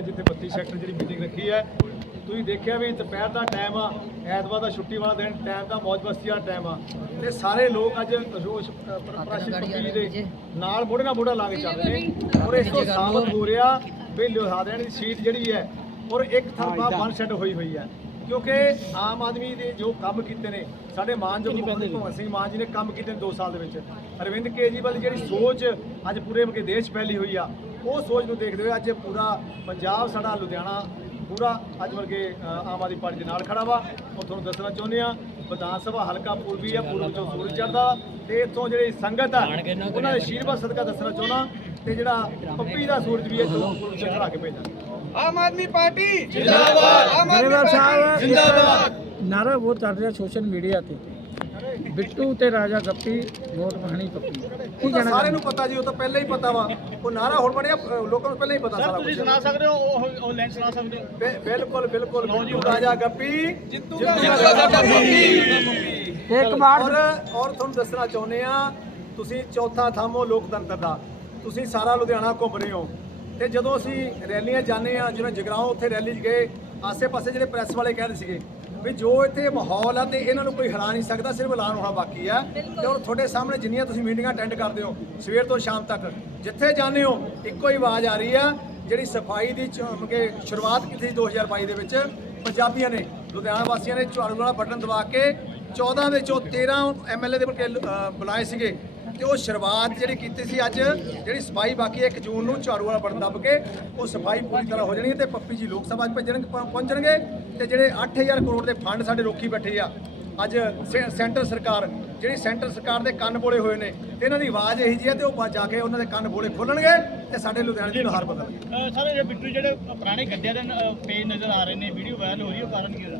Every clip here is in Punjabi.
ਅੱਜ ਇੱਥੇ 32 ਸੈਕਟਰ ਜਿਹੜੀ ਮੀਟਿੰਗ ਰੱਖੀ ਹੈ ਤੁਸੀਂ ਦੇਖਿਆ ਵੀ ਦੁਪਹਿਰ ਦਾ ਟਾਈਮ ਆ ਐਤਵਾਰ ਦਾ ਛੁੱਟੀ ਵਾਲਾ ਦਿਨ ਟਾਈਮ ਦਾ ਮौज ਮਸਤੀ ਵਾਲਾ ਟਾਈਮ ਆ। ਤੇ ਸਾਰੇ ਲੋਕ ਅੱਜ ਰੋਸ਼ ਪ੍ਰਸ਼ਾਸਨ ਪੱਪੀ ਦੇ ਨਾਲ ਮੋਢੇ ਨਾਲ ਮੋਢਾ ਲਾ ਕੇ ਚੱਲ ਰਹੇ ਨੇ। ਔਰ ਇਸ ਤੋਂ ਸਾਬਤ ਹੋ ਰਿਹਾ ਵੀ ਲੁਧਿਆਣੇ ਦੀ ਸੀਟ ਜਿਹੜੀ ਹੈ ਔਰ ਇੱਕ ਤਰਫਾ ਵਨ ਸੈਟ ਹੋਈ ਹੋਈ ਹੈ। ਕਿਉਂਕਿ ਆਮ ਆਦਮੀ ਦੇ ਜੋ ਕੰਮ ਕੀਤੇ ਨੇ ਸਾਡੇ ਮਾਨਯੋਗ ਭਗਵੰਤ ਸਿੰਘ ਮਾਨ ਜੀ ਨੇ ਕੰਮ ਕੀਤੇ ਨੇ 2 ਸਾਲ ਦੇ ਵਿੱਚ। ਅਰਵਿੰਦ ਕੇਜਰੀਵਾਲ ਦੀ ਜਿਹੜੀ ਸੋਚ ਅੱਜ ਪੂਰੇ ਮਕੇ ਦੇਸ਼ ਫੈਲੀ ਹੋਈ ਆ ਉਹ ਸੋਚ ਨੂੰ ਦੇਖਦੇ ਹੋਏ ਅੱਜ ਪੂਰਾ ਪੰਜਾਬ ਸਾਡਾ ਲੁਧਿਆਣਾ ਪੂਰਾ ਅੱਜ ਵਰਗੇ ਆਮ ਆਦਮੀ ਪਾਰਟੀ ਦੇ ਨਾਲ ਖੜਾ ਵਾ। ਉਹ ਤੁਹਾਨੂੰ ਦੱਸਣਾ ਚਾਹੁੰਦੇ ਆ ਵਿਧਾਨ ਸਭਾ ਹਲਕਾ ਪੂਰਬੀ ਆ ਪੂਰਬ ਚੋਂ ਸੂਰਜ ਚੜ੍ਹਦਾ ਤੇ ਇੱਥੋਂ ਜਿਹੜੀ ਸੰਗਤ ਆ ਉਹਨਾਂ ਦੇ ਆਸ਼ੀਰਵਾਦ ਸਦਕਾ ਦੱਸਣਾ ਚਾਹੁੰਦਾ ਤੇ ਜਿਹੜਾ ਪੱਪੀ ਦਾ ਸੂਰਜ ਵੀ ਹੈ ਜੋ ਪੂਰਬ ਚ ਚੜਾ ਕੇ ਭੇਜਾਂਗੇ ਆਮ ਆਦਮੀ ਪਾਰਟੀ ਜਿੰਦਾਬਾਦ। ਆਮ ਆਦਮੀ ਪਾਰਟੀ ਜਿੰਦਾਬਾਦ। ਨਾਰਾ ਬਹੁਤ ਚੱਲ ਰਿਹਾ ਸੋਸ਼ਲ ਮੀਡੀਆ ਤੇ। ਬਿੱਟੂ ਤੇ ਰਾਜਾ ਗੱਪੀ ਵੋਟ ਪਾਣੀ ਪੱਪੀ ਕੀ ਕਹਿਣਾ ਸਾਰਿਆਂ ਨੂੰ ਪਤਾ ਜੀ ਉਹ ਤਾਂ ਪਹਿਲਾਂ ਹੀ ਪਤਾ ਵਾ। ਉਹ ਨਾਰਾ ਹੁਣ ਬਣਿਆ ਲੋਕਾਂ ਨੂੰ ਪਹਿਲਾਂ ਹੀ ਪਤਾ ਸਾਰਾ ਕੁਝ ਸੁਣਾ ਸਕਦੇ ਹੋ? ਉਹ ਉਹ ਲਾਈਨ ਸੁਣਾ ਸਕਦੇ ਹੋ? ਬਿਲਕੁਲ ਬਿਲਕੁਲ ਬਿੱਟੂ ਰਾਜਾ ਗੱਪੀ ਜਿੱਤੂ ਪੱਪੀ। ਤੇ ਇੱਕ ਵਾਰ ਔਰ ਔਰ ਤੁਹਾਨੂੰ ਦੱਸਣਾ ਚਾਹੁੰਦੇ ਆ ਤੁਸੀਂ ਚੌਥਾ ਥੰਮ ਹੋ ਲੋਕਤੰਤਰ ਦਾ। ਤੁਸੀਂ ਸਾਰਾ ਲੁਧਿਆਣਾ ਘੁੰਮ ਰਹੇ ਹੋ। ਤੇ ਜਦੋਂ ਅਸੀਂ ਰੈਲੀਆਂ ਜਾਂਦੇ ਆ ਜਿਵੇਂ ਜਗਰਾਉਂ ਉੱਥੇ ਰੈਲੀ 'ਚ ਗਏ ਆਸੇ-ਪਾਸੇ ਜਿਹੜੇ ਪ੍ਰੈਸ ਵਾਲੇ ਕਹਿ ਰਹੇ ਸੀਗੇ ਵੀ ਜੋ ਇੱਥੇ ਮਾਹੌਲ ਆ ਤੇ ਇਹਨਾਂ ਨੂੰ ਕੋਈ ਹਰਾ ਨਹੀਂ ਸਕਦਾ ਸਿਰਫ ਐਲਾਨ ਹੋਣਾ ਬਾਕੀ ਆ। ਤੇ ਹੁਣ ਤੁਹਾਡੇ ਸਾਹਮਣੇ ਜਿੰਨੀਆਂ ਤੁਸੀਂ ਮੀਟਿੰਗਾਂ ਅਟੈਂਡ ਕਰਦੇ ਹੋ ਸਵੇਰ ਤੋਂ ਸ਼ਾਮ ਤੱਕ ਜਿੱਥੇ ਜਾਂਦੇ ਹੋ ਇੱਕੋ ਹੀ ਆਵਾਜ਼ ਆ ਰਹੀ ਆ ਜਿਹੜੀ ਸਫ਼ਾਈ ਦੀ ਕਿ ਸ਼ੁਰੂਆਤ ਕੀਤੀ ਸੀ 2022 ਦੇ ਵਿੱਚ ਪੰਜਾਬੀਆਂ ਨੇ ਲੁਧਿਆਣਾ ਵਾਸੀਆਂ ਨੇ ਝਾੜੂ ਵਾਲਾ ਬਟਨ ਦਬਾ ਕੇ 14 ਵਿੱਚੋਂ 13 ਐਮਐਲਏ ਦੇ ਬੁਲਾਏ ਸੀਗੇ। ਤੇ ਉਹ ਸ਼ੁਰੂਆਤ ਜਿਹੜੀ ਕੀਤੀ ਸੀ ਅੱਜ, ਜਿਹੜੀ ਸਫ਼ਾਈ ਬਾਕੀ ਹੈ 1 ਜੂਨ ਨੂੰ ਝਾੜੂ ਵਾਲਾ ਬਟਨ ਦੱਬ ਕੇ ਉਹ ਸਫ਼ਾਈ ਪੂਰੀ ਤਰ੍ਹਾਂ ਹੋ ਜਾਣੀ ਹੈ ਤੇ ਪੱਪੀ ਜੀ ਲੋਕ ਸਭਾ 'ਚ ਭੇਜਣਗੇ ਪਹੁੰਚਣਗੇ ਤੇ ਜਿਹੜੇ 8000 ਕਰੋੜ ਦੇ ਫੰਡ ਸਾਡੇ ਰੋਕੀ ਬੈਠੇ ਆ। ਅੱਜ ਸੈ- ਸੈਂਟਰ ਸਰਕਾਰ, ਜਿਹੜੀ ਸੈਂਟਰ ਸਰਕਾਰ ਦੇ ਕੰਨ ਬੋਲੇ ਹੋਏ ਨੇ, ਤੇ ਇਹਨਾਂ ਦੀ ਆਵਾਜ਼ ਇਹੀ ਜੀ ਹੈ ਤੇ ਉਹ ਜਾ ਕੇ ਉਹਨਾਂ ਦੇ ਕੰਨ ਬੋਲੇ ਖੋਲਣਗੇ ਤੇ ਸਾਡੇ ਲੁਧਿਆਣੇ ਦੀ ਨੁਹਾਰ ਬਦਲਣਗੇ। ਸਾਰੇ ਜਿਹੜੇ ਬਿੱਟੂ ਜਿਹੜੇ ਪੁਰਾਣੇ ਗੱਡਿਆਂ ਦੇ ਪੇਜ ਨਜ਼ਰ ਆ ਰਹੇ ਨੇ, ਵੀਡੀਓ ਵਾਇਰਲ ਹੋ ਰਹੀ ਹੈ ਕਾਰਨ ਕੀ ਉਹਦਾ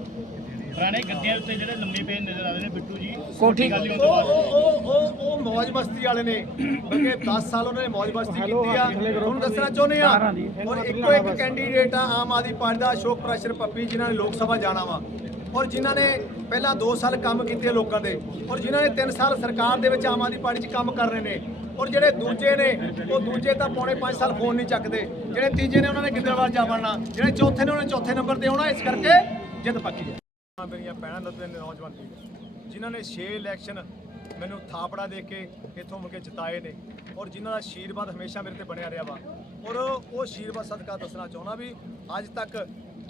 ਪੁਰਾਣੇ ਗੱਡਿਆਂ ਉੱਤੇ ਜਿਹੜੇ ਲੰਮੇ ਪੇਜ ਨਜ਼ਰ ਆ ਰਹੇ ਨੇ ਬਿੱਟੂ ਜੀ ਕੋਠੀ- ਗੱਲ ਹੀ ਉਹ ਉਹ ਉਹ ਉਹ ਉਹ ਮौज ਮਸਤੀ ਵਾਲੇ ਨੇ। ਕਿਉਂਕਿ 10 ਸਾਲ ਉਹਨਾਂ ਨੇ ਮौज ਮਸਤੀ ਕੀਤੀ ਆ। ਹੁਣ ਦੱਸਣਾ ਚਾਹੁੰਦੇ ਆ ਔਰ ਇੱਕੋ ਇੱਕ ਕੈਂਡੀਡੇਟ ਆ ਆਮ ਆਦਮੀ ਪਾਰਟੀ ਦਾ ਅਸ਼ੋਕ ਪ੍ਰਸ਼ਰ ਪੱਪੀ ਜਿਨ੍ਹਾਂ ਨੇ ਲੋਕ ਸਭਾ ਜਾਣਾ ਵਾ। ਔਰ ਜਿਨ੍ਹਾਂ ਨੇ ਪਹਿਲਾਂ 2 ਸਾਲ ਕੰਮ ਕੀਤੇ ਲੋਕਾਂ ਦੇ ਔਰ ਜਿਨ੍ਹਾਂ ਨੇ 3 ਸਾਲ ਸਰਕਾਰ ਦੇ ਵਿੱਚ ਆਮ ਆਦਮੀ ਪਾਰਟੀ 'ਚ ਕੰਮ ਕਰ ਰਹੇ ਨੇ। ਔਰ ਜਿਹੜੇ ਦੂਜੇ ਨੇ ਉਹ ਦੂਜੇ ਤਾਂ ਪੌਣੇ 5 ਸਾਲ ਫੋਨ ਨਹੀਂ ਚੱਕਦੇ। ਜਿਹੜੇ ਤੀਜੇ ਨੇ ਉਹਨਾਂ ਨੇ ਗਿੱਦੜਵਾਲ ਜਾ ਬਣਨਾ। ਜਿਹੜੇ ਚੌਥੇ ਨੇ ਉਹਨਾਂ ਨੇ ਚੌਥੇ ਨੰਬਰ ਤੇ ਆਉਣਾ। ਇਸ ਕਰਕੇ ਜਿੱਤ ਪੱਕੀ ਹੈ। ਮੇਰੀਆਂ ਭੈਣਾਂ ਲੱਦੇ ਨੇ ਨੌਜਵਾਨ ਪੀੜ੍ਹੀ ਜਿਨ੍ਹਾਂ ਨੇ 6 ਇਲੈਕਸ਼ਨ ਮੈਨੂੰ ਥਾਪੜਾ ਦੇ ਕੇ ਇੱਥੋਂ ਮੁੜ ਕੇ ਜਿਤਾਏ ਨੇ ਔਰ ਜਿਨ੍ਹਾਂ ਦਾ ਆਸ਼ੀਰਵਾਦ ਹਮੇਸ਼ਾ ਮੇਰੇ ਤੇ ਬਣਿਆ ਰਿਹਾ ਵਾ। ਔਰ ਉਹ ਆਸ਼ੀਰਵਾਦ ਸਦਕਾ ਦੱਸਣਾ ਚਾਹੁੰਦਾ ਵੀ ਅੱਜ ਤੱਕ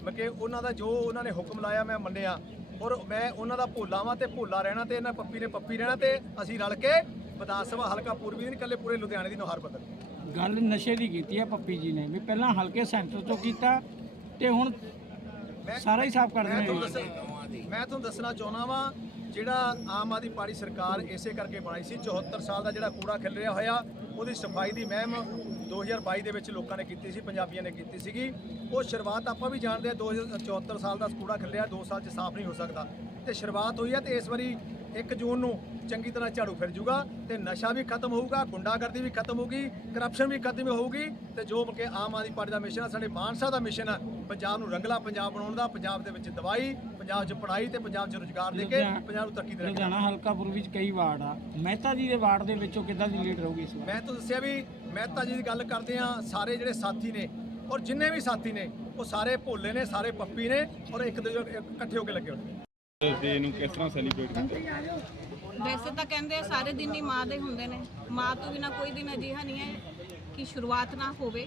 ਮੈਂ ਕਿ ਉਹਨਾਂ ਦਾ ਜੋ ਉਹਨਾਂ ਨੇ ਹੁਕਮ ਲਾਇਆ ਮੈਂ ਮੰਨਿਆ। ਔਰ ਮੈਂ ਉਹਨਾਂ ਦਾ ਭੋਲਾ ਵਾਂ ਤੇ ਭੋਲਾ ਰਹਿਣਾ ਤੇ ਇਹਨਾਂ ਪੱਪੀ ਨੇ ਪੱਪੀ ਰਹਿਣਾ ਤੇ ਅਸੀਂ ਰਲ ਕੇ ਵਿਧਾਨ ਸਭਾ ਹਲਕਾ ਪੂਰਬੀ ਨਹੀਂ ਇਕੱਲੇ ਪੂਰੇ ਲੁਧਿਆਣੇ ਦੀ ਨੁਹਾਰ ਬਦਲ ਗੱਲ ਨਸ਼ੇ ਦੀ ਕੀਤੀ ਹੈ ਪੱਪੀ ਜੀ ਨੇ। ਵੀ ਪਹਿਲਾਂ ਹਲਕੇ ਸੈਂਟਰ ਤੋਂ ਕੀਤਾ ਤੇ ਹੁਣ ਸਾਰਾ ਹੀ ਸਾਫ਼ ਕਰ ਦੱਸਣਾ ਮੈਂ ਤੁਹਾਨੂੰ ਦੱਸਣਾ ਚਾਹੁੰਦਾ ਵਾਂ, ਜਿਹੜਾ ਆਮ ਆਦਮੀ ਪਾਰਟੀ ਸਰਕਾਰ ਇਸੇ ਕਰਕੇ ਬਣਾਈ ਸੀ 74 ਸਾਲ ਦਾ ਜਿਹੜਾ ਕੂੜਾ ਖਿਲ ਰਿਹਾ ਹੋਇਆ, ਉਹਦੀ ਸਫ਼ਾਈ ਦੀ ਮਹਿਮ 2022 ਦੇ ਵਿੱਚ ਲੋਕਾਂ ਨੇ ਕੀਤੀ ਸੀ, ਪੰਜਾਬੀਆਂ ਨੇ ਕੀਤੀ ਸੀਗੀ। ਉਹ ਸ਼ੁਰੂਆਤ ਆਪਾਂ ਵੀ ਜਾਣਦੇ ਆ 2074 ਸਾਲ ਦਾ ਕੂੜਾ ਖਿਲਿਆ ਰਿਹਾ 2 ਸਾਲ 'ਚ ਸਾਫ਼ ਨਹੀਂ ਹੋ ਸਕਦਾ। ਤੇ ਸ਼ੁਰੂਆਤ ਹੋਈ ਹੈ ਤੇ ਇਸ ਵਾਰੀ 1 ਜੂਨ ਨੂੰ ਚੰਗੀ ਤਰ੍ਹਾਂ ਝਾੜੂ ਫਿਰ ਜੂਗਾ ਤੇ ਨਸ਼ਾ ਵੀ ਖਤਮ ਹੋਊਗਾ, ਗੁੰਡਾਗਰਦੀ ਵੀ ਖਤਮ ਹੋਊਗੀ ਕਰਪਸ਼ਨ ਵੀ ਖਤਮ ਹੋਊਗੀ ਤੇ ਜੋ ਕਿ ਆਮ ਆਦਮੀ ਪਾਰਟੀ ਦਾ ਮਿਸ਼ਨ ਆ, ਸਾਡੇ ਮਾਨਸਾ ਦਾ ਮਿਸ਼ਨ ਆ, ਪੰਜਾਬ ਨੂੰ ਰੰਗਲਾ ਪੰਜਾਬ ਬਣਾਉਣ ਦਾ, ਪੰਜਾਬ ਦੇ ਵਿੱਚ ਦਵਾਈ ਪੰਜਾਬ 'ਚ ਪੜ੍ਹਾਈ ਤੇ ਪੰਜਾਬ 'ਚ ਰੁਜ਼ਗਾਰ ਦੇ ਕੇ ਲੁਧਿਆਣਾ- ਪੰਜਾਬ ਨੂੰ ਤਰੱਕੀ ਦੇ ਲੁਧਿਆਣਾ ਹਲਕਾ ਪੁਰ ਵਿੱਚ ਕਈ ਵਾਰਡ ਆ। ਮਹਿਤਾ ਜੀ ਦੇ ਵਾਰਡ ਦੇ ਵਿੱਚੋਂ ਕਿੱਦਾਂ ਦੀ ਲੀਡ ਰਹੂਗੀ ਇਸ ਵਾਰ? ਮੈਂ ਤਾਂ ਦੱਸਿਆ ਵੀ ਮਹਿਤਾ ਜੀ ਦੀ ਗੱਲ ਕਰਦੇ ਆ ਸਾਰੇ ਜਿਹੜੇ ਸਾਥੀ ਨੇ ਔਰ ਜਿੰਨੇ ਵੀ ਸਾਥੀ ਨੇ ਉਹ ਸਾਰੇ ਭੋਲੇ ਨੇ ਸਾਰੇ ਪੱਪੀ ਨੇ ਔਰ ਇੱਕ ਦੂਜੇ ਨਾਲ ਇਕੱਠੇ ਹੋ ਕੇ ਲੱਗੇ ਹੋਏ ਨੇ। ਵੈਸੇ ਤਾਂ ਕਹਿੰਦੇ ਆ ਸਾਰੇ ਦਿਨ ਹੀ ਮਾਂ ਦੇ ਹੁੰਦੇ ਨੇ। ਮਾਂ ਤੋਂ ਬਿਨਾ ਕੋਈ ਦਿਨ ਅਜਿਹਾ ਨਹੀਂ ਹੈ ਕਿ ਸ਼ੁਰੂਆਤ ਨਾ ਹੋਵੇ।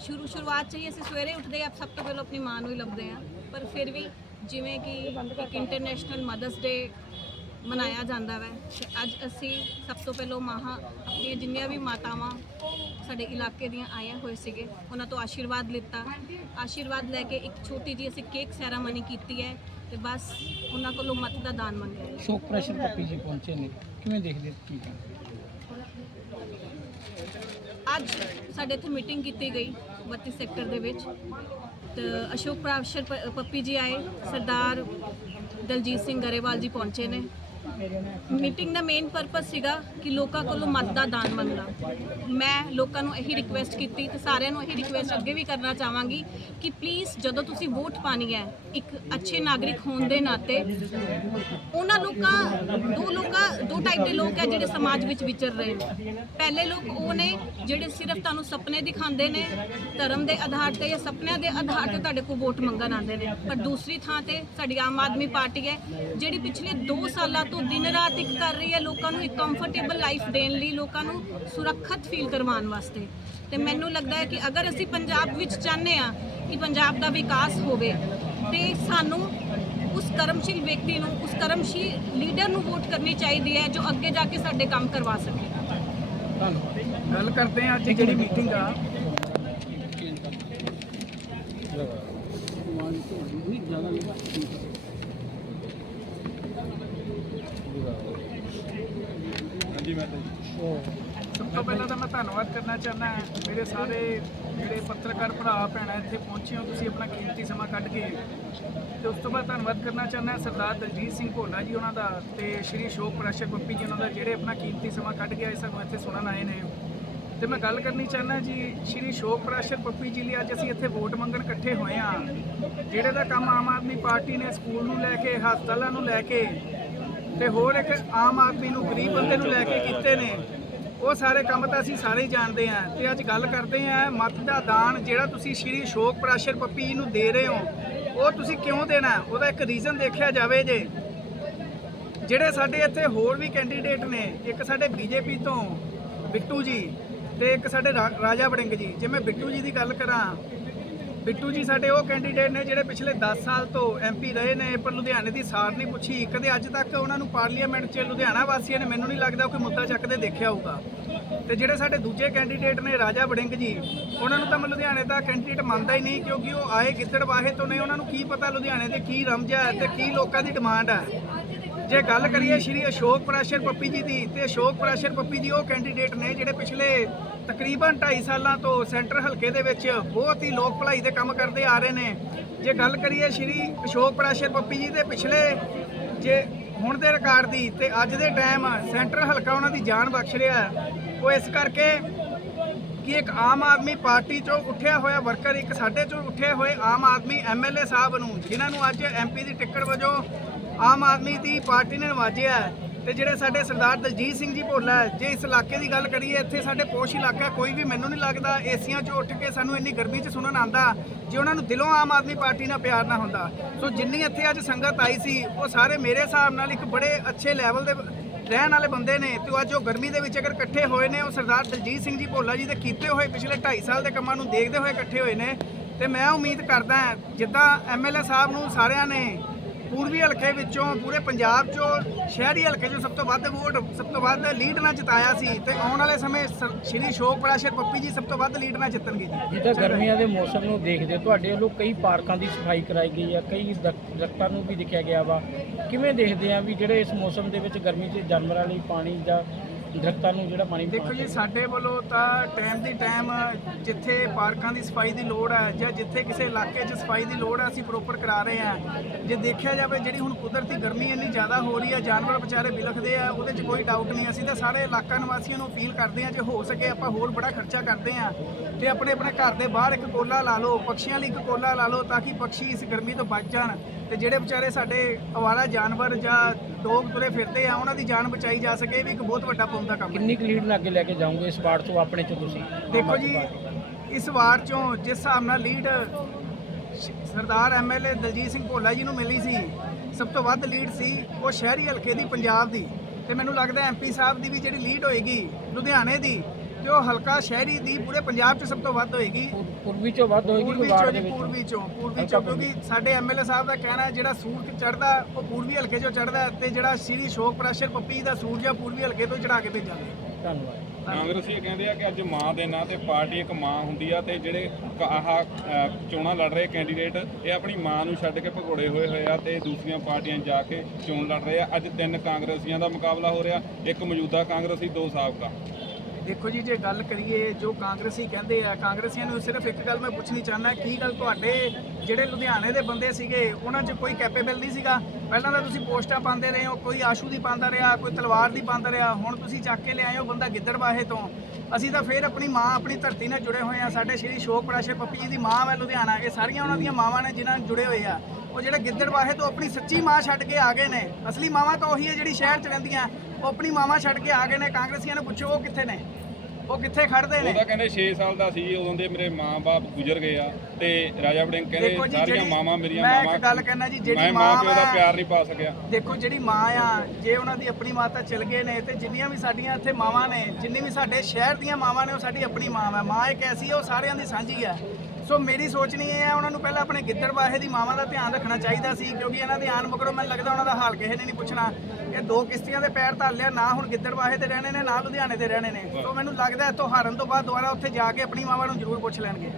ਸ਼ੁਰੂ ਸ਼ੁਰੂਆਤ ਚ ਹੀ ਅਸੀਂ ਸਵੇਰੇ ਉੱਠਦੇ ਆ ਸਭ ਤੋਂ ਪਹਿਲਾਂ ਆਪਣੀ ਮਾਂ ਨੂੰ ਹੀ ਲੱਭਦੇ ਆ ਪਰ ਫਿਰ ਵੀ ਜਿਵੇਂ ਕਿ ਇੱਕ ਇੰਟਰਨੈਸ਼ਨਲ ਮਦਰਸ ਡੇ ਮਨਾਇਆ ਜਾਂਦਾ ਵੈ। ਤੇ ਅੱਜ ਅਸੀਂ ਸਭ ਤੋਂ ਪਹਿਲਾਂ ਮਾਹਾਂ ਆਪਣੀਆਂ ਜਿੰਨੀਆਂ ਵੀ ਮਾਤਾਵਾਂ ਸਾਡੇ ਇਲਾਕੇ ਦੀਆਂ ਆਈਆਂ ਹੋਏ ਸੀਗੇ ਉਹਨਾਂ ਤੋਂ ਆਸ਼ੀਰਵਾਦ ਲਿੱਤਾ। ਆਸ਼ੀਰਵਾਦ ਲੈ ਕੇ ਇੱਕ ਛੋਟੀ ਜੀ ਅਸੀਂ ਕੇਕ ਸੈਰਾਮਨੀ ਕੀਤੀ ਹੈ ਤੇ ਬਸ ਉਹਨਾਂ ਕੋਲੋਂ ਮਤ ਦਾ ਦਾਨ ਮੰਗਿਆ। ਸ਼ੋਕ ਪ੍ਰੈਸ਼ਰ ਪੱਪੀ ਜੀ ਪਹੁੰਚੇ ਨੇ। ਕਿਵੇਂ ਦੇਖਦੇ ਕੀ ਅੱਜ ਸਾਡੇ ਇੱਥੇ ਮੀਟਿੰਗ ਕੀਤੀ ਗਈ 32 ਸੈਕਟਰ ਦੇ ਵਿੱਚ। ਤੇ ਅਸ਼ੋਕ ਪ੍ਰਾਸ਼ਰ ਪੱਪੀ ਜੀ ਆਏ ਸਰਦਾਰ ਦਲਜੀਤ ਸਿੰਘ ਗਰੇਵਾਲ ਜੀ ਪਹੁੰਚੇ ਨੇ। ਮੀਟਿੰਗ ਦਾ ਮੇਨ ਪਰਪਸ ਸੀਗਾ ਕਿ ਲੋਕਾਂ ਕੋਲੋਂ ਮਤ ਦਾ ਦਾਨ ਮੰਗਣਾ। ਮੈਂ ਲੋਕਾਂ ਨੂੰ ਇਹੀ ਰਿਕੁਐਸਟ ਕੀਤੀ ਤੇ ਸਾਰਿਆਂ ਨੂੰ ਇਹੀ ਰਿਕੁਐਸਟ ਅੱਗੇ ਵੀ ਕਰਨਾ ਚਾਹਾਂਗੀ ਕਿ ਪਲੀਜ਼ ਜਦੋਂ ਤੁਸੀਂ ਵੋਟ ਪਾਣੀ ਹੈ, ਇੱਕ ਅੱਛੇ ਨਾਗਰਿਕ ਹੋਣ ਦੇ ਨਾਤੇ ਉਹਨਾਂ ਲੋਕਾਂ, ਦੋ ਲੋਕਾਂ, ਦੋ ਟਾਈਪ ਦੇ ਲੋਕ ਹੈ ਜਿਹੜੇ ਸਮਾਜ ਵਿੱਚ ਵਿਚਰ ਰਹੇ ਨੇ। ਪਹਿਲੇ ਲੋਕ ਉਹ ਨੇ ਜਿਹੜੇ ਸਿਰਫ ਤੁਹਾਨੂੰ ਸੁਪਨੇ ਦਿਖਾਉਂਦੇ ਨੇ, ਧਰਮ ਦੇ ਆਧਾਰ ਤੇ ਜਾਂ ਸੁਪਨਿਆਂ ਦੇ ਆਧਾਰ ਤੇ ਤੁਹਾਡੇ ਕੋਲ ਵੋਟ ਮੰਗਣ ਆਉਂਦੇ ਨੇ। ਪਰ ਦੂਸਰੀ ਥਾਂ ਤੇ ਸਾਡੀ ਆਮ ਆਦਮੀ ਪਾਰਟੀ ਹੈ, ਜਿਹੜੀ ਪਿਛਲੇ 2 ਸਾਲਾਂ ਤੋਂ ਦਿਨ ਰਾਤ ਇੱਕ ਕਰ ਰਹੀ ਹੈ ਲੋਕਾਂ ਨੂੰ ਇੱਕ ਕੰਫਰਟੇਬਲ ਲਾਈਫ ਦੇਣ ਲਈ, ਲੋਕਾਂ ਨੂੰ ਸੁਰੱਖਿਅਤ ਫੀਲ ਕਰਵਾਉਣ ਵਾਸਤੇ। ਤੇ ਮੈਨੂੰ ਲੱਗਦਾ ਹੈ ਕਿ ਅਗਰ ਅਸੀਂ ਪੰਜਾਬ ਵਿੱਚ ਚਾਹੁੰਦੇ ਆ ਕਿ ਪੰਜਾਬ ਦਾ ਵਿਕਾਸ ਹੋਵੇ, ਤੇ ਸਾਨੂੰ ਉਸ ਕਰਮਸ਼ੀਲ ਵਿਅਕਤੀ ਨੂੰ, ਉਸ ਕਰਮਸ਼ੀਲ ਲੀਡਰ ਨੂੰ ਵੋਟ ਕਰਨੀ ਚਾਹੀਦੀ ਹੈ ਜੋ ਅੱਗੇ ਜਾ ਕੇ ਸਾਡੇ ਕੰਮ ਕਰਵਾ ਸਕੇ। ਗੱਲ ਕਰਦੇ ਆ ਅੱਜ ਜਿਹੜੀ ਮੀਟਿੰਗ ਆ ਸਭ ਤੋਂ ਪਹਿਲਾਂ ਤਾਂ ਮੈਂ ਧੰਨਵਾਦ ਕਰਨਾ ਚਾਹੁੰਦਾ ਮੇਰੇ ਸਾਰੇ ਜਿਹੜੇ ਪੱਤਰਕਾਰ ਭਰਾ, ਭੈਣਾਂ ਇੱਥੇ ਪਹੁੰਚੇ ਹੋ, ਤੁਸੀਂ ਆਪਣਾ ਕੀਮਤੀ ਸਮਾਂ ਕੱਢ ਕੇ। ਤੇ ਉਸ ਤੋਂ ਬਾਅਦ ਧੰਨਵਾਦ ਕਰਨਾ ਚਾਹੁੰਦਾ ਸਰਦਾਰ ਦਲਜੀਤ ਸਿੰਘ ਭੋਲਾ ਜੀ ਉਹਨਾਂ ਦਾ ਤੇ ਸ਼੍ਰੀ ਸ਼ੋਕ ਪ੍ਰਸ਼ਰ ਪੱਪੀ ਜੀ ਉਹਨਾਂ ਦਾ, ਜਿਹੜੇ ਆਪਣਾ ਕੀਮਤੀ ਸਮਾਂ ਕੱਢ ਕੇ ਆਏ ਸਾਨੂੰ ਇੱਥੇ ਸੁਣਨ ਆਏ ਨੇ। ਤੇ ਮੈਂ ਗੱਲ ਕਰਨੀ ਚਾਹੁੰਦਾ ਜੀ, ਸ਼੍ਰੀ ਸ਼ੋਕ ਪ੍ਰਸ਼ਰ ਪੱਪੀ ਜੀ ਲਈ ਅੱਜ ਅਸੀਂ ਇੱਥੇ ਵੋਟ ਮੰਗਣ ਇਕੱਠੇ ਹੋਏ ਆ ਜਿਹੜੇ ਦਾ ਕੰਮ ਆਮ ਆਦਮੀ ਪਾਰਟੀ ਨੇ ਸਕੂਲ ਨੂੰ ਲੈ ਕੇ, ਹਸਪਤਾਲਾਂ ਨੂੰ ਲੈ ਕੇ ਤੇ ਹੋਰ ਇੱਕ ਆਮ ਆਦਮੀ ਨੂੰ, ਗਰੀਬ ਬੰਦੇ ਨੂੰ ਲੈ ਕੇ ਕੀਤੇ ਨੇ, ਉਹ ਸਾਰੇ ਕੰਮ ਤਾਂ ਅਸੀਂ ਸਾਰੇ ਹੀ ਜਾਣਦੇ ਆਂ ਤੇ ਅੱਜ ਗੱਲ ਕਰਦੇ ਆਂ ਮਤ ਦਾ ਦਾਨ ਜਿਹੜਾ ਤੁਸੀਂ ਸ਼੍ਰੀ ਸ਼ੋਕ ਪ੍ਰਾਸ਼ਰ ਪੱਪੀ ਜੀ ਨੂੰ ਦੇ ਰਹੇ ਹੋ, ਉਹ ਤੁਸੀਂ ਕਿਉਂ ਦੇਣਾ? ਉਹਦਾ ਇੱਕ ਰੀਜ਼ਨ ਦੇਖਿਆ ਜਾਵੇ ਜੇ। ਜਿਹੜੇ ਸਾਡੇ ਇੱਥੇ ਹੋਰ ਵੀ ਕੈਂਡੀਡੇਟ ਨੇ, ਇੱਕ ਸਾਡੇ ਬੀਜੇਪੀ ਤੋਂ ਬਿੱਟੂ ਜੀ ਤੇ ਇੱਕ ਸਾਡੇ ਰਾ- ਰਾਜਾ ਵੜਿੰਗ ਜੀ। ਜੇ ਮੈਂ ਬਿੱਟੂ ਜੀ ਦੀ ਗੱਲ ਕਰਾਂ ਬਿੱਟੂ ਜੀ, ਸਾਡੇ ਉਹ ਕੈਂਡੀਡੇਟ ਨੇ ਜਿਹੜੇ ਪਿਛਲੇ 10 ਸਾਲ ਤੋਂ ਐਮਪੀ ਰਹੇ ਨੇ, ਪਰ ਲੁਧਿਆਣੇ ਦੀ ਸਾਰ ਨਹੀਂ ਪੁੱਛੀ। ਕਦੇ ਅੱਜ ਤੱਕ ਉਹਨਾਂ ਨੂੰ ਪਾਰਲੀਮੈਂਟ 'ਚ ਲੁਧਿਆਣਾ ਵਾਸੀਆਂ ਨੇ ਮੈਨੂੰ ਨਹੀਂ ਲੱਗਦਾ ਕੋਈ ਮੁੱਦਾ ਚੱਕਦੇ ਦੇਖਿਆ ਹੋਊਗਾ। ਤੇ ਜਿਹੜੇ ਸਾਡੇ ਦੂਜੇ ਕੈਂਡੀਡੇਟ ਨੇ, ਰਾਜਾ ਵੜਿੰਗ ਜੀ, ਉਹਨਾਂ ਨੂੰ ਤਾਂ ਮੈਂ ਲੁਧਿਆਣੇ ਦਾ ਕੈਂਡੀਡੇਟ ਮੰਨਦਾ ਹੀ ਨਹੀਂ, ਕਿਉਂਕਿ ਉਹ ਆਏ ਗਿੱਦੜ ਵਾਹੇ ਤੋਂ ਨੇ। ਉਹਨਾਂ ਨੂੰ ਕੀ ਪਤਾ ਲੁਧਿਆਣੇ ਦੇ ਕੀ ਰਮਜਾ ਹੈ ਤੇ ਕੀ ਲੋਕਾਂ ਦੀ ਡਿਮਾਂਡ ਹੈ ਜੇ ਗੱਲ ਕਰੀਏ ਸ਼੍ਰੀ ਅਸ਼ੋਕ ਪ੍ਰੈਸ਼ਰ ਪੱਪੀ ਜੀ ਦੀ, ਤੇ ਅਸ਼ੋਕ ਪ੍ਰੈਸ਼ਰ ਪੱਪੀ ਜੀ ਉਹ ਕੈਂਡੀਡੇਟ ਨੇ ਜਿਹੜੇ ਪਿਛਲੇ ਤਕਰੀਬਨ 2.5 ਸਾਲਾਂ ਤੋਂ ਸੈਂਟਰ ਹਲਕੇ ਦੇ ਵਿੱਚ ਬਹੁਤ ਹੀ ਲੋਕ ਭਲਾਈ ਦੇ ਕੰਮ ਕਰਦੇ ਆ ਰਹੇ ਨੇ। ਜੇ ਗੱਲ ਕਰੀਏ ਸ਼੍ਰੀ ਅਸ਼ੋਕ ਪ੍ਰਾਸ਼ਰ ਪੱਪੀ ਜੀ ਦੇ ਪਿਛਲੇ ਜੇ ਹੁਣ ਦੇ ਰਿਕਾਰਡ ਦੀ ਤੇ ਅੱਜ ਦੇ ਟਾਈਮ ਸੈਂਟਰ ਹਲਕਾ ਉਹਨਾਂ ਦੀ ਜਾਨ ਬਖਸ਼ ਰਿਹਾ ਉਹ ਇਸ ਕਰਕੇ ਕਿ ਇੱਕ ਆਮ ਆਦਮੀ ਪਾਰਟੀ ਚੋਂ ਉੱਠਿਆ ਹੋਇਆ ਵਰਕਰ ਇੱਕ ਸਾਡੇ ਚੋਂ ਉੱਠੇ ਹੋਏ ਆਮ ਆਦਮੀ ਐਮਐਲਏ ਸਾਹਿਬ ਨੂੰ, ਜਿਨ੍ਹਾਂ ਨੂੰ ਅੱਜ ਐਮਪੀ ਦੀ ਟਿਕਟ ਵਜੋਂ ਆਮ ਆਦਮੀ ਦੀ ਪਾਰਟੀ ਨੇ ਨਵਾਜਿਆ ਤੇ ਜਿਹੜੇ ਸਾਡੇ ਸਰਦਾਰ ਦਲਜੀਤ ਸਿੰਘ ਜੀ ਭੋਲਾ ਜੇ ਇਸ ਇਲਾਕੇ ਦੀ ਗੱਲ ਕਰੀਏ ਇੱਥੇ ਸਾਡੇ ਪੋਸ਼ ਇਲਾਕਾ ਕੋਈ ਵੀ ਮੈਨੂੰ ਨਹੀਂ ਲੱਗਦਾ ਏਸੀਆਂ 'ਚੋਂ ਉੱਠ ਕੇ ਸਾਨੂੰ ਇੰਨੀ ਗਰਮੀ 'ਚ ਸੁਣਨ ਆਂਦਾ ਜੇ ਉਹਨਾਂ ਨੂੰ ਦਿਲੋਂ ਆਮ ਆਦਮੀ ਪਾਰਟੀ ਨਾਲ ਪਿਆਰ ਨਾ ਹੁੰਦਾ। ਸੋ ਜਿੰਨੀ ਇੱਥੇ ਅੱਜ ਸੰਗਤ ਆਈ ਸੀ ਉਹ ਸਾਰੇ ਮੇਰੇ ਹਿਸਾਬ ਨਾਲ ਇੱਕ ਬੜੇ ਅੱਛੇ ਲੈਵਲ ਦੇ ਰਹਿਣ ਵਾਲੇ ਬੰਦੇ ਨੇ ਤੇ ਉਹ ਅੱਜ ਉਹ ਗਰਮੀ ਦੇ ਵਿੱਚ ਅਗਰ ਇਕੱਠੇ ਹੋਏ ਨੇ ਉਹ ਸਰਦਾਰ ਦਲਜੀਤ ਸਿੰਘ ਜੀ ਭੋਲਾ ਜੀ ਦੇ ਕੀਤੇ ਹੋਏ ਪਿਛਲੇ 2.5 ਸਾਲ ਦੇ ਕੰਮਾਂ ਨੂੰ ਦੇਖਦੇ ਹੋਏ ਇਕੱਠੇ ਹੋਏ ਨੇ ਤੇ ਮੈਂ ਉਮੀਦ ਕਰਦਾ ਹਾਂ, ਜਿੱਦਾਂ ਐਮਐਲਏ ਸਾਹਿਬ ਨੂੰ ਸਾਰਿਆਂ ਨੇ ਪੂਰਬੀ ਹਲਕੇ ਵਿੱਚੋਂ, ਪੂਰੇ ਪੰਜਾਬ 'ਚੋਂ, ਸ਼ਹਿਰੀ ਹਲਕੇ 'ਚੋਂ ਸਭ ਤੋਂ ਵੱਧ ਵੋਟ, ਸਭ ਤੋਂ ਵੱਧ ਲੀਡ ਨਾਲ ਜਿਤਾਇਆ ਸੀ। ਤੇ ਆਉਣ ਵਾਲੇ ਸਮੇਂ ਸਰ- ਸ਼੍ਰੀ ਸ਼ੋਕ ਪ੍ਰਾਸ਼ਰ ਪੱਪੀ ਜੀ ਸਭ ਤੋਂ ਵੱਧ ਲੀਡ ਨਾਲ ਜਿੱਤਣਗੇ ਜੀ। ਜਿੱਦਾਂ ਗਰਮੀਆਂ ਦੇ ਮੌਸਮ ਨੂੰ ਦੇਖਦੇ ਹੋ, ਤੁਹਾਡੇ ਵੱਲੋਂ ਕਈ ਪਾਰਕਾਂ ਦੀ ਸਫ਼ਾਈ ਕਰਾਈ ਗਈ ਆ, ਕਈ ਦਰਖ- ਦਰਖਤਾਂ ਨੂੰ ਵੀ ਦੇਖਿਆ ਗਿਆ ਵਾ। ਕਿਵੇਂ ਦੇਖਦੇ ਆ ਵੀ ਜਿਹੜੇ ਇਸ ਮੌਸਮ ਦੇ ਵਿੱਚ ਗਰਮੀ 'ਚ ਜਾਨਵਰਾਂ ਲਈ ਪਾਣੀ ਜਾਂ ਦਰਖਤਾਂ ਨੂੰ ਜਿਹੜਾ ਪਾਣੀ ਦੇਖੋ ਜੀ ਸਾਡੇ ਵੱਲੋਂ ਤਾਂ ਟਾਈਮ ਦੀ ਟਾਈਮ ਜਿੱਥੇ ਪਾਰਕਾਂ ਦੀ ਸਫ਼ਾਈ ਦੀ ਲੋੜ ਹੈ ਜਾਂ ਜਿੱਥੇ ਕਿਸੇ ਇਲਾਕੇ 'ਚ ਸਫ਼ਾਈ ਦੀ ਲੋੜ ਹੈ ਅਸੀਂ ਪ੍ਰੋਪਰ ਕਰਾ ਰਹੇ ਹਾਂ। ਜੇ ਦੇਖਿਆ ਜਾਵੇ ਜਿਹੜੀ ਹੁਣ ਕੁਦਰਤੀ ਗਰਮੀ ਇੰਨੀ ਜ਼ਿਆਦਾ ਹੋ ਰਹੀ ਹੈ ਜਾਨਵਰ ਵਿਚਾਰੇ ਬਿਲਖਦੇ ਆ ਉਹਦੇ 'ਚ ਕੋਈ ਡਾਊਟ ਨਹੀਂ। ਅਸੀਂ ਤਾਂ ਸਾਰੇ ਇਲਾਕਾ ਨਿਵਾਸੀਆਂ ਨੂੰ ਅਪੀਲ ਕਰਦੇ ਹਾਂ ਜੇ ਹੋ ਸਕੇ ਆਪਾਂ ਹੋਰ ਬੜਾ ਖਰਚਾ ਕਰਦੇ ਹਾਂ। ਤੇ ਆਪਣੇ ਆਪਣੇ ਘਰ ਦੇ ਬਾਹਰ ਇੱਕ ਕੋਲਾ ਲਾ ਲਓ ਪੰਛੀਆਂ ਲਈ ਇੱਕ ਕੋਲਾ ਲਾ ਲਓ ਤਾਂ ਕਿ ਪੰਛੀ ਇਸ ਗਰਮੀ ਤੋਂ ਬਚ ਜਾਣ। ਤੇ ਜਿਹੜੇ ਵਿਚਾਰੇ ਸਾਡੇ ਅਵਾਰਾ ਜਾਨਵਰ ਜਾਂ ਡੋਗ ਤੁਰੇ ਫਿਰਦੇ ਆ ਉਹਨਾਂ ਦੀ ਜਾਨ ਬਚਾਈ ਜਾ ਸਕੇ ਇਹ ਵੀ ਇੱਕ ਬਹੁਤ ਵੱਡਾ ਪੁੰਨ ਦਾ ਕੰਮ ਕਿੰਨੀ ਕੁ ਲੀਡ ਨਾਲ ਅੱਗੇ ਲੈ ਕੇ ਜਾਓਗੇ ਇਸ ਵਾਰਡ ਤੋਂ ਆਪਣੇ ਚੋਂ ਤੁਸੀਂ? ਦੇਖੋ ਜੀ ਇਸ ਵਾਰ ਚੋਂ ਜਿਸ ਹਿਸਾਬ ਨਾਲ ਲੀਡ ਸਰਦਾਰ ਐਮਐਲਏ ਦਲਜੀਤ ਸਿੰਘ ਭੋਲਾ ਜੀ ਨੂੰ ਮਿਲੀ ਸੀ ਸਭ ਤੋਂ ਵੱਧ ਲੀਡ ਸੀ ਉਹ ਸ਼ਹਿਰੀ ਹਲਕੇ ਦੀ ਪੰਜਾਬ ਦੀ। ਤੇ ਮੈਨੂੰ ਲੱਗਦਾ ਐਮਪੀ ਸਾਹਿਬ ਦੀ ਵੀ ਜਿਹੜੀ ਲੀਡ ਹੋਏਗੀ ਲੁਧਿਆਣੇ ਦੀ ਉਹ ਹਲਕਾ ਸ਼ਹਿਰੀ ਦੀ ਪੂਰੇ ਪੰਜਾਬ 'ਚ ਸਭ ਤੋਂ ਵੱਧ ਹੋਏਗੀ। ਪੁਰ- ਪੂਰਬੀ ਚੋਂ ਵੱਧ ਹੋਏਗੀ ਪੂਰਬੀ ਚੋਂ ਵਾਰਡ ਜੀ ਦੇ ਵਿੱਚ। ਪੂਰਬੀ ਚੋਂ ਪੂਰਬੀ ਚੋਂ ਕਿਉਂਕਿ ਸਾਡੇ ਐਮਐਲਏ ਸਾਹਿਬ ਦਾ ਕਹਿਣਾ ਹੈ ਜਿਹੜਾ ਸੂਰਜ ਚੜਦਾ ਉਹ ਪੂਰਬੀ ਹਲਕੇ 'ਚੋਂ ਚੜਦਾ ਤੇ ਜਿਹੜਾ ਸ਼੍ਰੀ ਸ਼ੋਕ ਪ੍ਰੈਸ਼ਰ ਪੱਪੀ ਦਾ ਸੂਰਜ ਆ ਪੂਰਬੀ ਹਲਕੇ ਤੋਂ ਚੜਾ ਕੇ ਭੇਜਾਂਗੇ। ਧੰਨਵਾਦ। ਕਾਂਗਰਸੀ ਇਹ ਕਹਿੰਦੇ ਆ ਕਿ ਅੱਜ ਮਾਂ ਦੇ ਨਾਂ ਤੇ ਪਾਰਟੀ ਇੱਕ ਮਾਂ ਹੁੰਦੀ ਆ ਤੇ ਜਿਹੜੇ ਆਹ ਚੋਣਾਂ ਲੜ ਰਹੇ ਕੈਂਡੀਡੇਟ ਇਹ ਆਪਣੀ ਮਾਂ ਨੂੰ ਛੱਡ ਕੇ ਭਗੋੜੇ ਹੋਏ ਹੋਏ ਆ ਤੇ ਦੂਸਰੀਆਂ ਪਾਰਟੀਆਂ ਜਾ ਕੇ ਚੋਣ ਲੜ ਰਹੇ ਆ। ਅੱਜ ਤਿੰਨ ਕਾਂਗਰਸੀਆਂ ਦਾ ਮੁਕਾਬਲਾ ਹੋ ਰਿਹਾ ਇੱਕ ਮੌਜੂਦਾ ਕਾਂਗਰਸੀ ਦੋ ਸਾਬਕਾ। ਦੇਖੋ ਜੀ, ਜੇ ਗੱਲ ਕਰੀਏ ਜੋ ਕਾਂਗਰਸੀ ਕਹਿੰਦੇ ਆ, ਕਾਂਗਰਸੀਆਂ ਨੂੰ ਸਿਰਫ ਇੱਕ ਗੱਲ ਮੈਂ ਪੁੱਛਣੀ ਚਾਹੁੰਦਾ, ਕੀ ਗੱਲ ਤੁਹਾਡੇ ਜਿਹੜੇ ਲੁਧਿਆਣੇ ਦੇ ਬੰਦੇ ਸੀਗੇ, ਉਹਨਾਂ 'ਚ ਕੋਈ ਕੈਪੇਬਲ ਨਹੀਂ ਸੀਗਾ? ਪਹਿਲਾਂ ਤਾਂ ਤੁਸੀਂ ਪੋਸਟਾਂ ਪਾਉਂਦੇ ਰਹੇ ਹੋ, ਕੋਈ ਆਸ਼ੂ ਦੀ ਪਾਉਂਦਾ ਰਿਹਾ, ਕੋਈ ਤਲਵਾਰ ਦੀ ਪਾਉਂਦਾ ਰਿਹਾ, ਹੁਣ ਤੁਸੀਂ ਚੱਕ ਕੇ ਲਿਆਏ ਹੋ ਬੰਦਾ ਗਿੱਦੜਬਾਹੇ ਤੋਂ। ਅਸੀਂ ਤਾਂ ਫੇਰ ਆਪਣੀ ਮਾਂ, ਆਪਣੀ ਧਰਤੀ ਨਾਲ ਜੁੜੇ ਹੋਏ ਆ ਸਾਡੇ ਸ਼੍ਰੀ ਸ਼ੋਕ ਪ੍ਰਾਸ਼ੇ ਪੱਪੀ ਜੀ ਦੀ ਮਾਂ ਹੈ ਲੁਧਿਆਣਾ ਇਹ ਸਾਰੀਆਂ ਉਹਨਾਂ ਦੀਆਂ ਮਾਵਾਂ ਨੇ ਜਿਨ੍ਹਾਂ ਨਾਲ ਜੁੜੇ ਹੋਏ ਆ। ਉਹ ਜਿਹੜੇ ਗਿੱਦੜਵਾਹੇ ਤੋਂ ਆਪਣੀ ਸੱਚੀ ਮਾਂ ਛੱਡ ਕੇ ਆ ਗਏ ਨੇ, ਅਸਲੀ ਮਾਵਾਂ ਤਾਂ ਉਹੀ ਹੈ ਜਿਹੜੀ ਸ਼ਹਿਰ 'ਚ ਰਹਿੰਦੀਆਂ। ਉਹ ਆਪਣੀ ਮਾਵਾਂ ਛੱਡ ਕੇ ਆ ਗਏ ਨੇ ਕਾਂਗਰਸੀਆਂ ਨੂੰ ਪੁੱਛੋ ਉਹ ਕਿੱਥੇ ਨੇ? ਉਹ ਕਿੱਥੇ ਖੜਦੇ ਨੇ? ਉਹਦਾ ਕਹਿੰਦੇ 6 ਸਾਲ ਦਾ ਸੀ ਉਦੋਂ ਦੇ ਮੇਰੇ ਮਾਂ-ਬਾਪ ਗੁਜ਼ਰ ਗਏ ਆ ਤੇ ਰਾਜਾ ਵੜਿੰਗ ਕਹਿੰਦੇ ਸਾਰੀਆਂ ਮਾਵਾਂ ਮੇਰੀਆਂ ਮੈਂ ਇੱਕ ਮਾਵਾਂ ਗੱਲ ਕਹਿਣਾ ਜੀ, ਜਿਹੜੀ ਮੈਂ ਪਿਓ ਦਾ ਪਿਆਰ ਨਹੀਂ ਪਾ ਸਕਿਆ। ਦੇਖੋ ਜਿਹੜੀ ਮਾਂ ਆ ਜੇ ਉਹਨਾਂ ਦੀ ਆਪਣੀ ਮਾਤਾ ਚਲ ਗਏ ਨੇ ਤੇ ਜਿੰਨੀਆਂ ਵੀ ਸਾਡੀਆਂ ਇੱਥੇ ਮਾਵਾਂ ਨੇ ਜਿੰਨੀ ਵੀ ਸਾਡੇ ਸ਼ਹਿਰ ਦੀਆਂ ਮਾਵਾਂ ਨੇ ਉਹ ਸਾਡੀ ਆਪਣੀ ਮਾਂ ਹੈ ਮਾਂ ਇੱਕ ਐਸੀ ਹੈ ਉਹ ਸਾਰਿਆਂ ਦੀ ਸਾਂਝੀ ਹੈ ਸੋ ਮੇਰੀ ਸੋਚਣੀ ਇਹ ਹੈ ਉਹਨਾਂ ਨੂੰ ਪਹਿਲਾਂ ਆਪਣੇ ਗਿੱਦੜਬਾਹੇ ਦੀ ਮਾਵਾਂ ਦਾ ਧਿਆਨ ਰੱਖਣਾ ਚਾਹੀਦਾ ਸੀ ਕਿਉਂਕਿ ਇਹਨਾਂ ਦੇ ਆਨ ਮਗਰੋਂ ਮੈਨੂੰ ਲੱਗਦਾ ਉਹਨਾਂ ਦਾ ਹਾਲ ਕਿਸੇ ਨੇ ਨਹੀਂ ਪੁੱਛਣਾ। ਇਹ ਦੋ ਕਿਸ਼ਤੀਆਂ ਦੇ ਪੈਰ ਧਰ ਲਿਆ ਨਾ ਹੁਣ ਗਿੱਦੜਬਾਹੇ ਤੇ ਰਹਿਣੇ ਨੇ ਨਾ ਲੁਧਿਆਣੇ ਤੇ ਰਹਿਣੇ ਨੇ। ਸੋ ਮੈਨੂੰ ਲੱਗਦਾ ਇੱਥੋਂ ਹਾਰਨ ਤੋਂ ਬਾਅਦ ਦੁਬਾਰਾ ਉੱਥੇ ਜਾ ਕੇ ਆਪਣੀ ਮਾਵਾਂ ਨੂੰ ਜ਼ਰੂਰ ਪੁੱਛ ਲੈਣਗੇ।